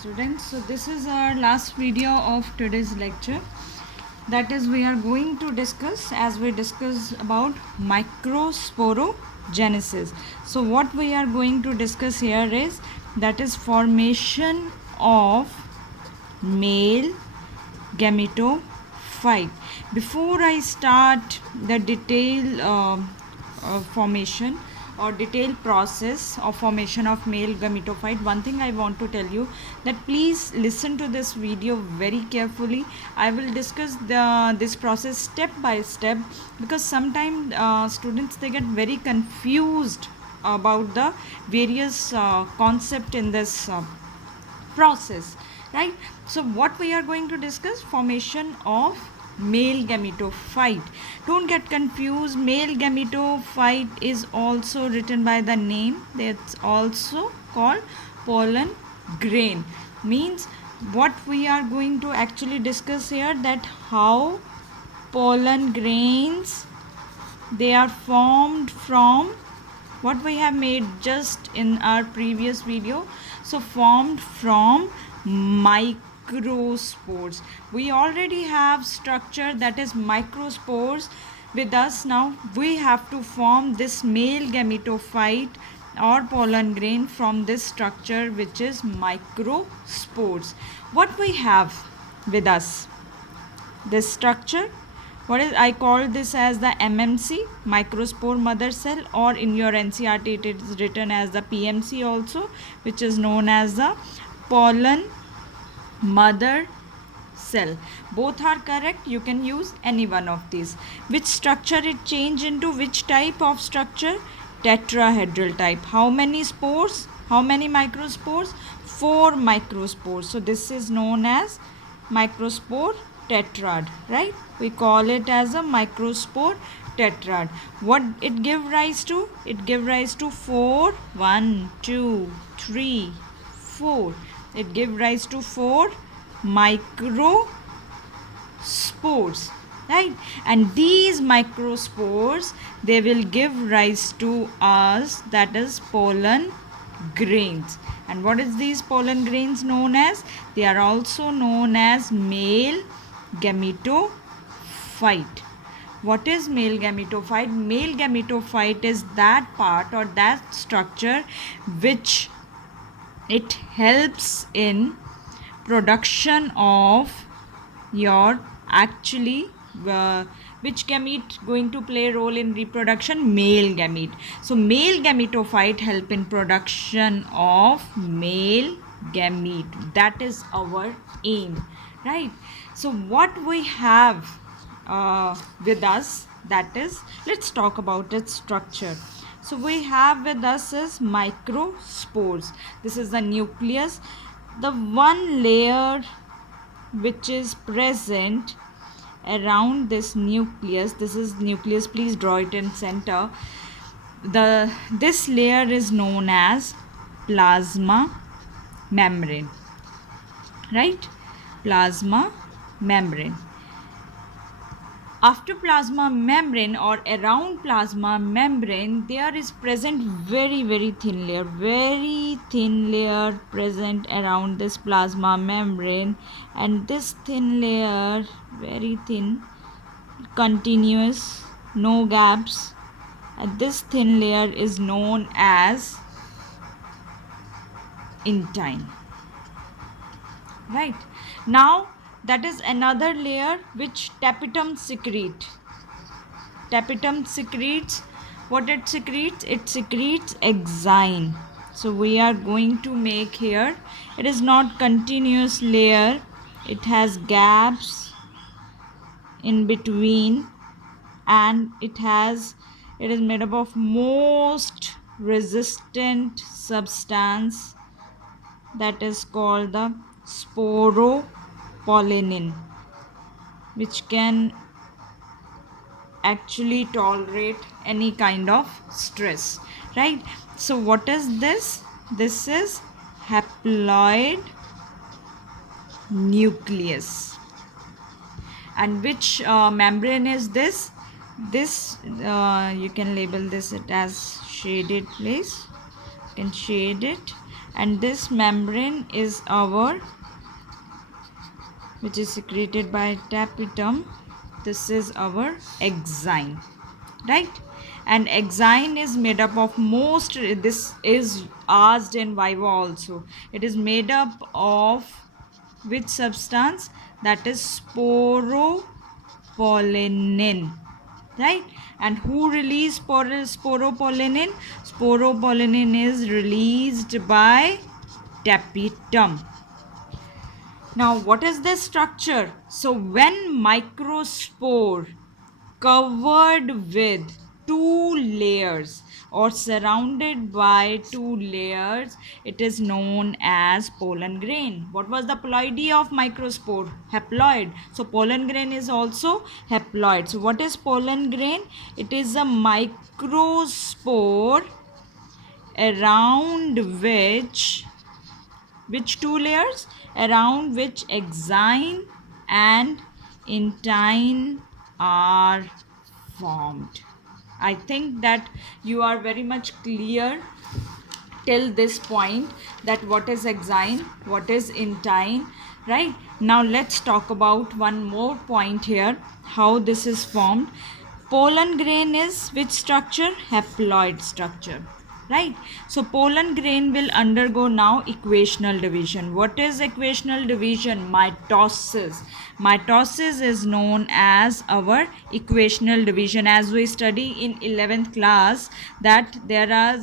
students. So this is our last video of today's lecture. That is, we are going to discuss, as we discuss about microsporogenesis. So what we are going to discuss here is, that is, formation of male gametophyte. Before I start the detailed formation or detailed process of formation of male gametophyte, one thing I want to tell you, that please listen to this video very carefully. I will discuss this process step by step, because sometimes students, they get very confused about the various concept in this process, right? So what we are going to discuss, formation of male gametophyte. Don't get confused, male gametophyte is also written by the name, that's also called pollen grain. Means what we are going to actually discuss here, that how pollen grains, they are formed from what we have made just in our previous video. So formed from microspores. We already have structure, that is microspores, with us. Now we have to form this male gametophyte or pollen grain from this structure, which is microspores. What we have with us, this structure, what is, I call this as the MMC, microspore mother cell, or in your NCERT it is written as the PMC also, which is known as the pollen mother cell. Both are correct, you can use any one of these. Which structure it change into, which type of structure? Tetrahedral type. How many spores, how many microspores? 4 microspores. So this is known as microspore tetrad, right? We call it as a microspore tetrad. What it give rise to? It give rise to 4, 1, 2, 3, 4. It give rise to 4 microspores, right? And these microspores, they will give rise to us, that is pollen grains. And what is these pollen grains known as? They are also known as male gametophyte. What is male gametophyte? Male gametophyte is that part or that structure which it helps in production of your actually which gamete going to play a role in reproduction? Male gamete. So male gametophyte help in production of male gamete. That is our aim, right? So what we have with us, that is, let's talk about its structure. So we have with us is microspores. This is the nucleus, the one layer which is present around this nucleus. This is nucleus, please draw it in center. This layer is known as plasma membrane, right? Plasma membrane. After plasma membrane or around plasma membrane, there is present very thin layer present around this plasma membrane, and this thin layer, very thin, continuous, no gaps, and this thin layer is known as intine, right? Now that is another layer which tapetum secrete. Tapetum secretes, what it secretes? It secretes exine. So we are going to make here, it is not continuous layer, it has gaps in between, and it is made up of most resistant substance, that is called the sporopollenin, which can actually tolerate any kind of stress, right? So what is this? This is haploid nucleus. And which membrane is this? This you can label this it as shaded place, you can shade it. and this membrane is our, which is secreted by tapetum. This is our exine, right? And exine is made up of most, this is asked in viva also, it is made up of which substance? That is sporopollenin, right? And who release sporopollenin? Sporopollenin is released by tapetum. Now, what is this structure? So, when microspore covered with two layers or surrounded by two layers, it is known as pollen grain. What was the ploidy of microspore? Haploid. So, pollen grain is also haploid. So, what is pollen grain? It is a microspore around which two layers? Around which exine and intine are formed. I think that you are very much clear till this point, that what is exine, what is intine, right? Now let's talk about one more point here, how this is formed. Pollen grain is which structure? Haploid structure, right? So pollen grain will undergo now equational division. What is equational division? Mitosis. Mitosis is known as our equational division, as we study in 11th class, that there are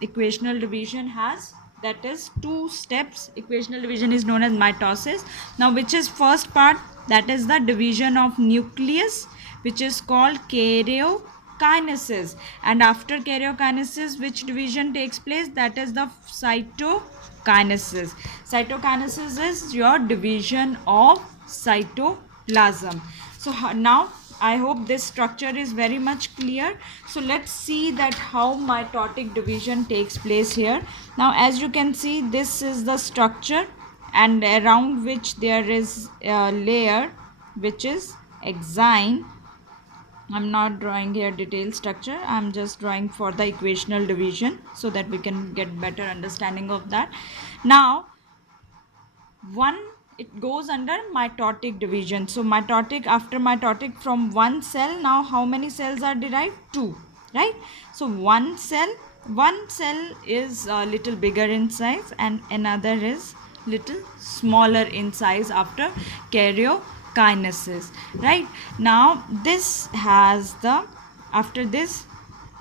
equational division has, that is two steps. Equational division is known as mitosis. Now which is first part? That is the division of nucleus, which is called karyokinesis. And after karyokinesis, which division takes place? That is the cytokinesis. Cytokinesis is your division of cytoplasm. So now I hope this structure is very much clear. So let's see that how mitotic division takes place here. Now as you can see, this is the structure, and around which there is a layer which is exine. I'm not drawing here detailed structure, I'm just drawing for the equational division so that we can get better understanding of that. Now it goes under mitotic division. So mitotic, after mitotic, from one cell, now how many cells are derived? Two, right? So one cell is a little bigger in size and another is little smaller in size after karyokinesis, right? Now this has the, after this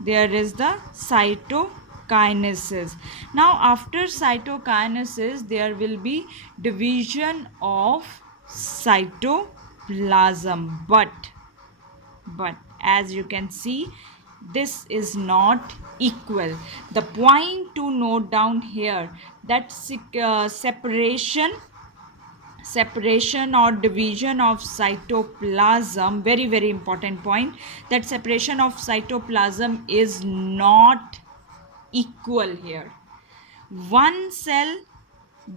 there is the cytokinesis. Now after cytokinesis there will be division of cytoplasm, but as you can see, this is not equal. The point to note down here, that separation or division of cytoplasm, very very important point, that separation of cytoplasm is not equal here. One cell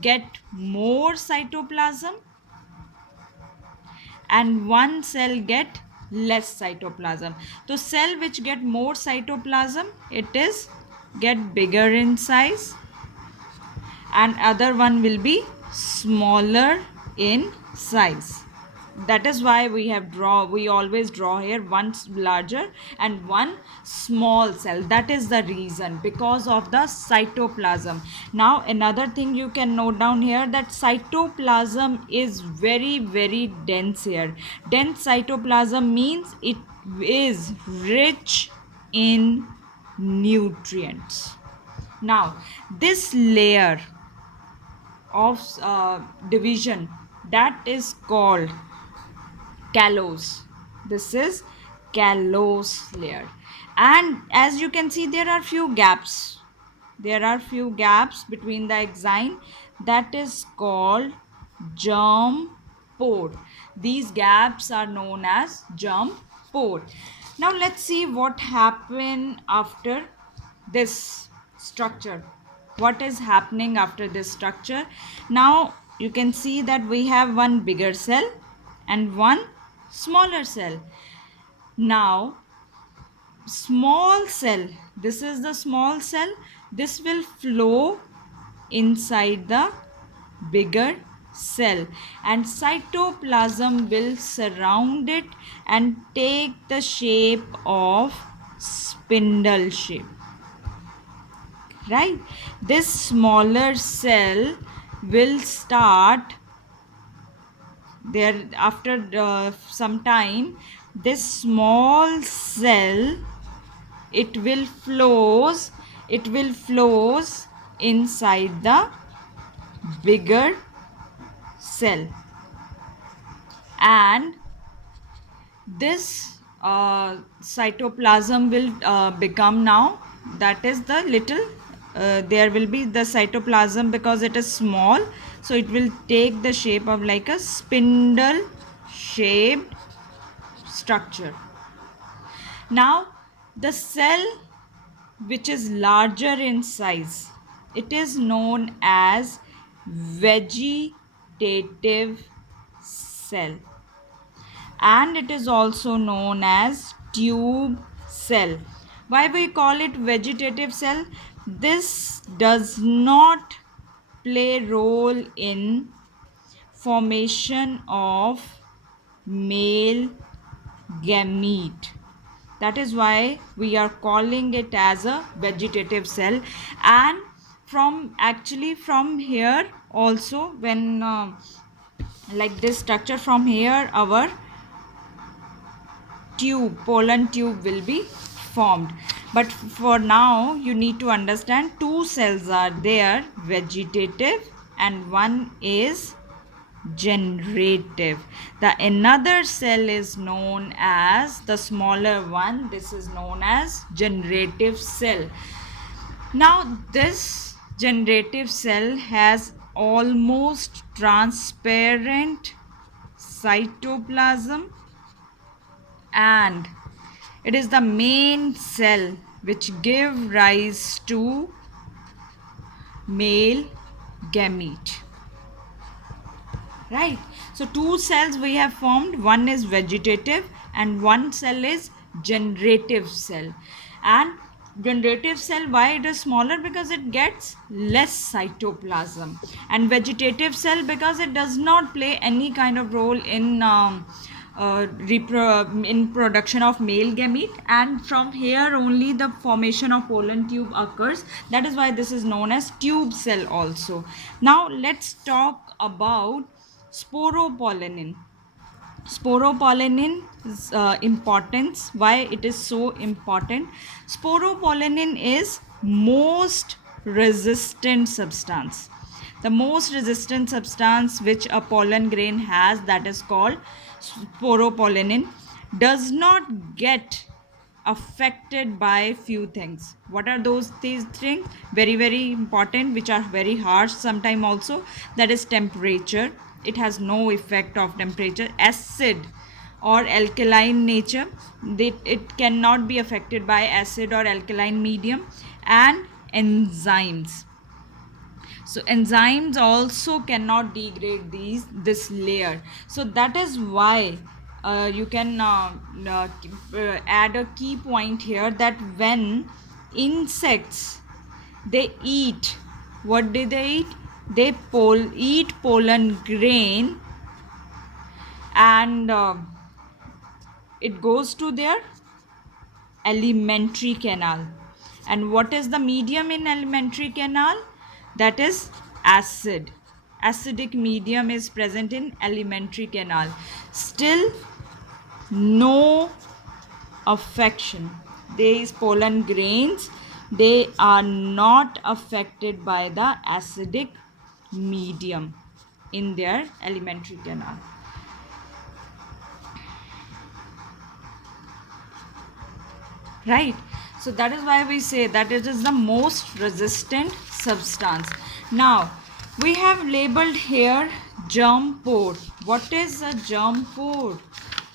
get more cytoplasm and one cell get less cytoplasm. So cell which get more cytoplasm, it is get bigger in size, and other one will be smaller in size. That is why we always draw here one larger and one small cell. That is the reason, because of the cytoplasm. Now another thing you can note down here, that cytoplasm is very very dense here. Dense cytoplasm means it is rich in nutrients. Now this layer of division, that is called callose. This is callose layer, and as you can see, there are few gaps between the exine, that is called germ pore. These gaps are known as germ pore. Now let's see what happened after this structure. What is happening after this structure? Now you can see that we have one bigger cell and one smaller cell. Now small cell, this is the small cell, this will flow inside the bigger cell, and cytoplasm will surround it and take the shape of spindle shape. Right? This smaller cell will start there after some time. This small cell, it will flows inside the bigger cell, and this cytoplasm will become now, that is the little there will be the cytoplasm, because it is small, so it will take the shape of like a spindle shaped structure. Now the cell which is larger in size, it is known as vegetative cell, and it is also known as tube cell. Why we call it vegetative cell? This does not play role in formation of male gamete. That is why we are calling it as a vegetative cell. And from here also, when like this structure, from here our pollen tube will be formed. But for now you need to understand two cells are there, vegetative and one is generative. The another cell is known as the smaller one, this is known as generative cell. Now this generative cell has almost transparent cytoplasm, and it is the main cell which give rise to male gamete. Right? So two cells we have formed, one is vegetative and one cell is generative cell. And generative cell, why it is smaller? Because it gets less cytoplasm. And vegetative cell, because it does not play any kind of role in in production of male gamete, and from here only the formation of pollen tube occurs. That is why this is known as tube cell also. Now let's talk about sporopollenin. Sporopollenin's importance, why it is so important. Sporopollenin is most resistant substance. The most resistant substance which a pollen grain has, that is called sporopollenin, does not get affected by few things. What are these things? Very, very important, which are very harsh sometime also. That is temperature. It has no effect of temperature. Acid or alkaline nature, it cannot be affected by acid or alkaline medium. And enzymes. So enzymes also cannot degrade this layer. So that is why you can add a key point here, that when insects, they eat, what do they eat? They eat pollen grain, and it goes to their alimentary canal. And what is the medium in alimentary canal? That is acid. Acidic medium is present in alimentary canal. Still no affection. These pollen grains, they are not affected by the acidic medium in their alimentary canal. Right? So that is why we say that it is the most resistant substance. Now we have labeled here germ pore. What is a germ pore?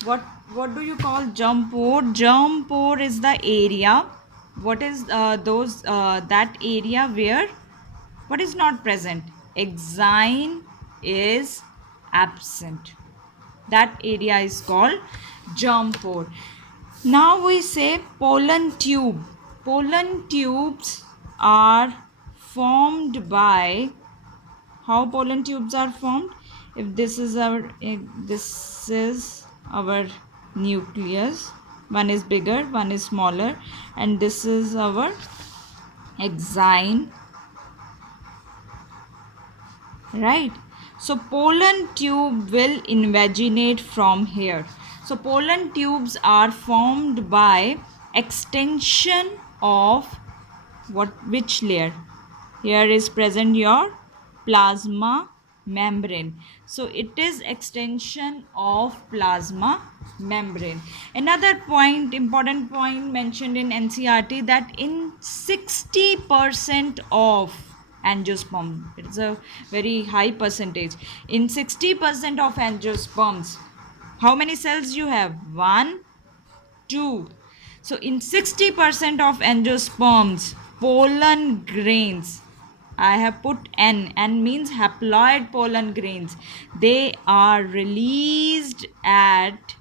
What do you call germ pore? Germ pore is the area. What is that area where what is not present? Exine is absent. That area is called germ pore. Now we say pollen tube. Pollen tubes are formed by, how pollen tubes are formed? If this is our nucleus, one is bigger, one is smaller, and this is our exine, right? So pollen tube will invaginate from here. So pollen tubes are formed by extension of which layer? Here is present your plasma membrane. So it is extension of plasma membrane. Another point, important point mentioned in NCERT, that in 60% of angiosperm, it's a very high percentage, in 60% of angiosperms, how many cells you have? 1, 2. So in 60% of angiosperms, pollen grains, I have put N means haploid pollen grains, they are released at,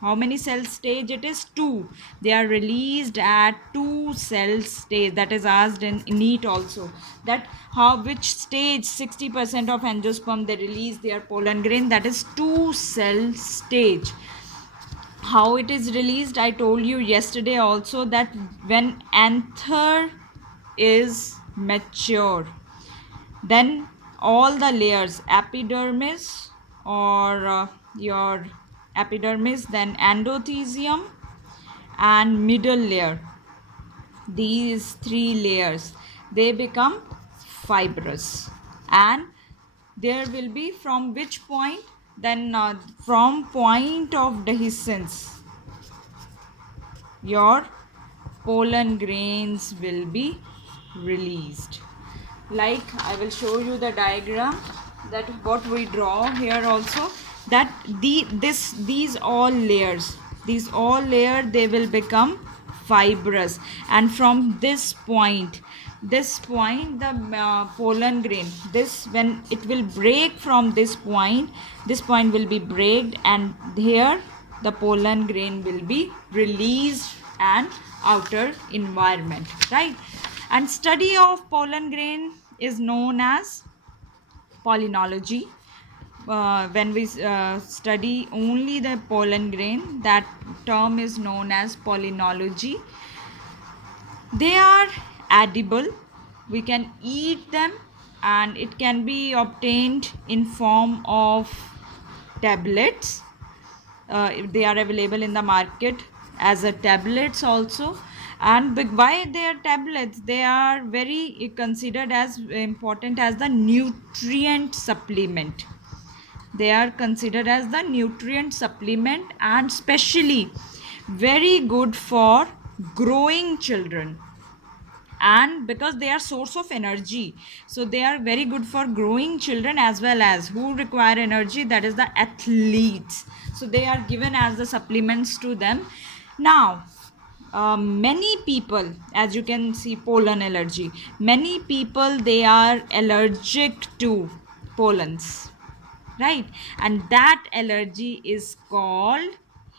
how many cell stage? It is 2. They are released at 2 cell stage. That is asked in NEET also, that which stage 60% of angiosperm they release their pollen grain, that is 2 cell stage. How it is released, I told you yesterday also, that when anther is mature, then all the layers, epidermis or your epidermis, then endothelium and middle layer, these 3 layers, they become fibrous. And there will be, from which point? Then from point of dehiscence, your pollen grains will be released. Like I will show you the diagram, that what we draw here also, that these all layers, they will become fibrous, and from this point the pollen grain, this, when it will break from this point will be breaked, and here the pollen grain will be released and outer environment, right? And study of pollen grain is known as pollinology. When we study only the pollen grain, that term is known as pollinology. They are edible, we can eat them, and it can be obtained in form of tablets. If they are available in the market as a tablets also. And why they are tablets? They are very considered as important as the nutrient supplement. They are considered as the nutrient supplement, and specially very good for growing children, and because they are source of energy, so they are very good for growing children, as well as who require energy, that is the athletes. So they are given as the supplements to them. Now many people, as you can see, pollen allergy, many people, they are allergic to pollens, right? And that allergy is called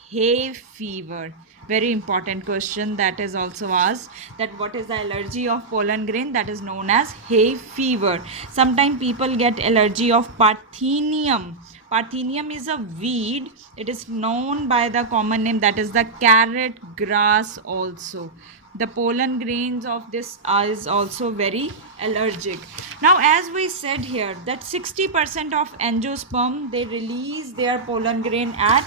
hay fever. Very important question that is also asked, that what is the allergy of pollen grain? That is known as hay fever. Sometimes people get allergy of parthenium. Parthenium is a weed. It is known by the common name, that is the carrot grass also. The pollen grains of this is also very allergic. Now, as we said here, that 60% of angiosperm, they release their pollen grain at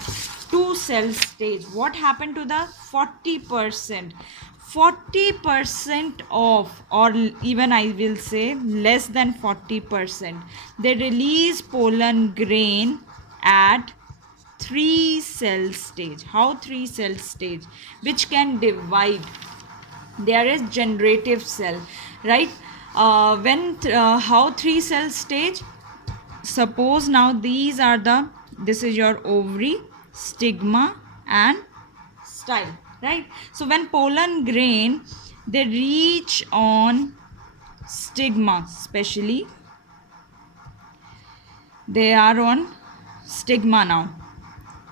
2 cell stage. What happened to the 40%? 40% of, or even I will say less than 40%, they release pollen grain at 3 cell stage. How 3 cell stage? Which can divide. There is generative cell, right? How 3 cell stage? Suppose now this is your ovary, stigma and style, right? So when pollen grain, they reach on stigma, especially they are on stigma now,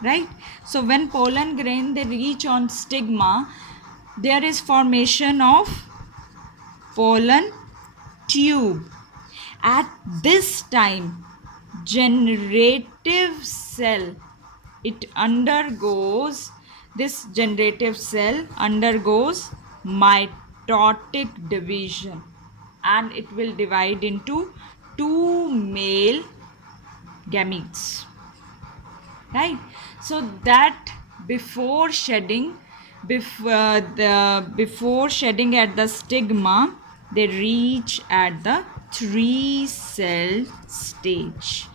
right? So when pollen grain, they reach on stigma, there is formation of pollen tube. At this time, generative cell, this generative cell undergoes mitotic division, and it will divide into two male gametes, right? So that before shedding, before shedding at the stigma, they reach at the 3-cell stage.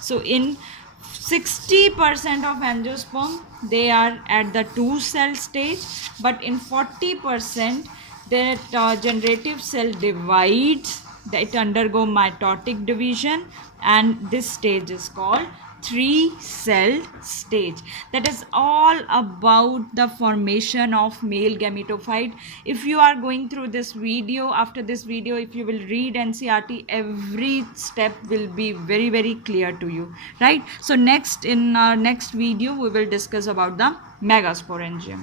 So in 60% of angiosperm, they are at the 2-cell stage, but in 40% that generative cell divides, it undergo mitotic division, and this stage is called 3-cell stage. That is all about the formation of male gametophyte. If you are going through this video, after this video, if you will read NCERT, every step will be very, very clear to you, right? So next, in our next video, we will discuss about the megasporangium.